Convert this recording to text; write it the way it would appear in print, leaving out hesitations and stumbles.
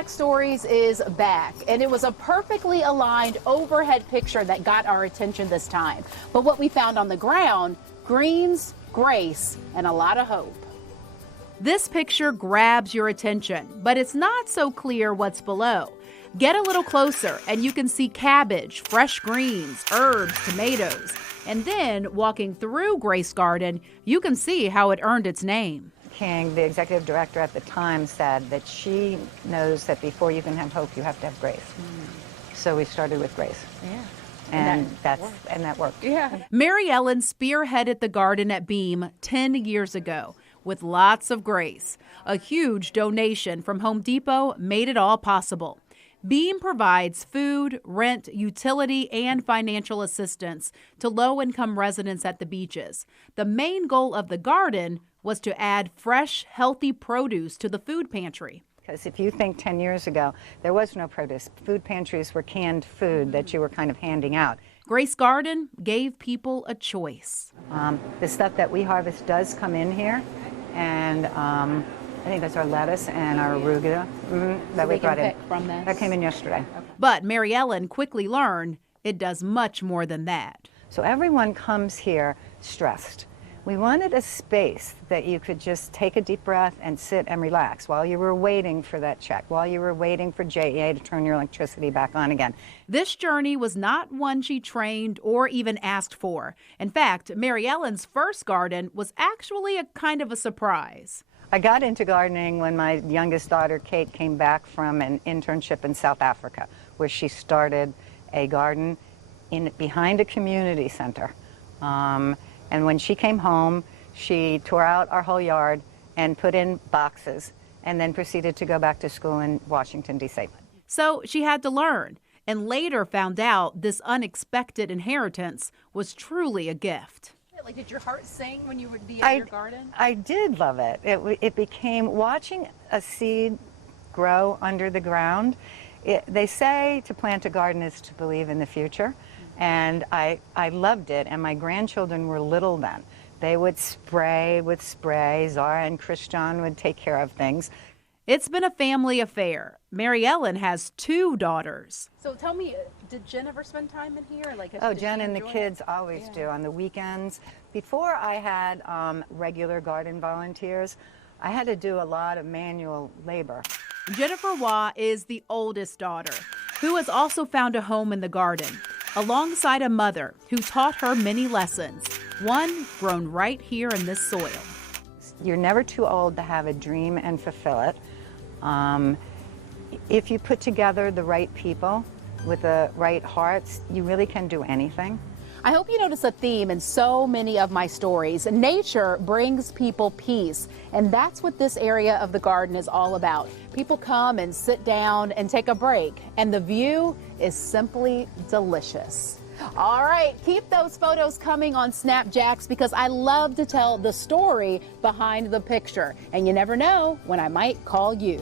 SnapJAX Stories is back, and it was a perfectly aligned overhead picture that got our attention this time. But what we found on the ground, greens, grace, and a lot of hope. This picture grabs your attention, but it's not so clear what's below. Get a little closer and you can see cabbage, fresh greens, herbs, tomatoes. And then, walking through Grace Garden, you can see how it earned its name. King, the executive director at the time, said that she knows that before you can have hope, you have to have grace. So we started with grace. Yeah. And that worked. Yeah. Mary Ellen spearheaded the garden at Beam 10 years ago with lots of grace. A huge donation from Home Depot made it all possible. Beam provides food, rent, utility, and financial assistance to low-income residents at the beaches. The main goal of the garden was to add fresh, healthy produce to the food pantry. Because if you think 10 years ago, there was no produce. Food pantries were canned food that you were kind of handing out. Grace Garden gave people a choice. The stuff that we harvest does come in here, and I think that's our lettuce and our arugula that we brought in. From this? That came in yesterday. But Mary Ellen quickly learned it does much more than that. So everyone comes here stressed. We wanted a space that you could just take a deep breath and sit and relax while you were waiting for that check, while you were waiting for JEA to turn your electricity back on again. This journey was not one she trained or even asked for. In fact, Mary Ellen's first garden was actually a kind of a surprise. I got into gardening when my youngest daughter, Kate, came back from an internship in South Africa, where she started a garden behind a community center. And when she came home, she tore out our whole yard and put in boxes, and then proceeded to go back to school in Washington, D.C. So she had to learn, and later found out this unexpected inheritance was truly a gift. Like, did your heart sing when you would be in your garden? I did love it. It became, watching a seed grow under the ground. They say to plant a garden is to believe in the future. And I loved it, and my grandchildren were little then. They would spray with spray. Zara and Christian would take care of things. It's been a family affair. Mary Ellen has 2 daughters. So tell me, did Jen ever spend time in here? Jen and the kids always do on the weekends. Before I had regular garden volunteers, I had to do a lot of manual labor. Jennifer Waugh is the oldest daughter, who has also found a home in the garden, alongside a mother who taught her many lessons, one grown right here in this soil. You're never too old to have a dream and fulfill it. If you put together the right people with the right hearts, you really can do anything. I hope you notice a theme in so many of my stories. Nature brings people peace, and that's what this area of the garden is all about. People come and sit down and take a break, and the view is simply delicious. All right, keep those photos coming on SnapJAX, because I love to tell the story behind the picture, and you never know when I might call you.